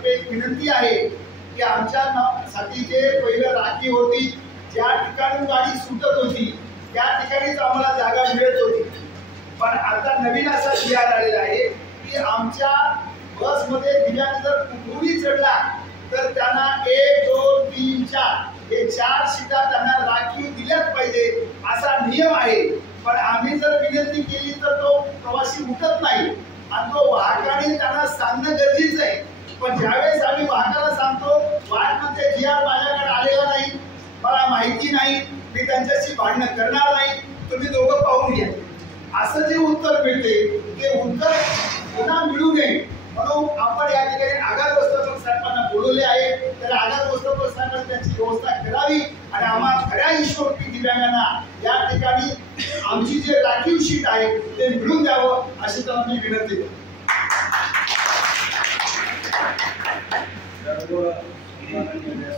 तर्फे एक विनंती आहे की आमच्या साठी जे पहिलं राखी होती, ज्या ठिकाणी गाडी सुटत होती त्या ठिकाणीच आम्हाला जागा मिळत होती, पण आता नवीन असा विचार आलेला आहे की आमच्या बसमध्ये दिव्यांग जर कुठूनही चढला तर त्यांना 1, 2, 3, 4 हे 4 सीटा त्यांना राखीव दिल्याच पाहिजे असा नियम आहे। पण आम्ही जर विनंती केली तर तो प्रवासी उठत नाही आणि तो वाहकाने त्यांना सांगणं गरजेचं आहे। पण ज्यावेळेस आम्ही वाहकाला सांगतो, वाहक म्हणते जी माझ्याकडे आलेला नाही, मला माहिती नाही, मी त्यांच्याशी भांडण करणार नाही, तुम्ही दोघं पाहून घ्या, असं जे उत्तर मिळते ते उत्तर पुन्हा मिळू नये म्हणून आपण या ठिकाणी आगार व्यवस्थापक साहेबांना बोलवले आहे। तर आगार व्यवस्थापक साहेबांनी त्याची व्यवस्था करावी आणि आम्हाला खऱ्या ईश्वरपी दिव्यांगांना या ठिकाणी आमची जे राखीव शीट आहे ते मिळून द्यावं अशी त्यांना मी विनंती करतो।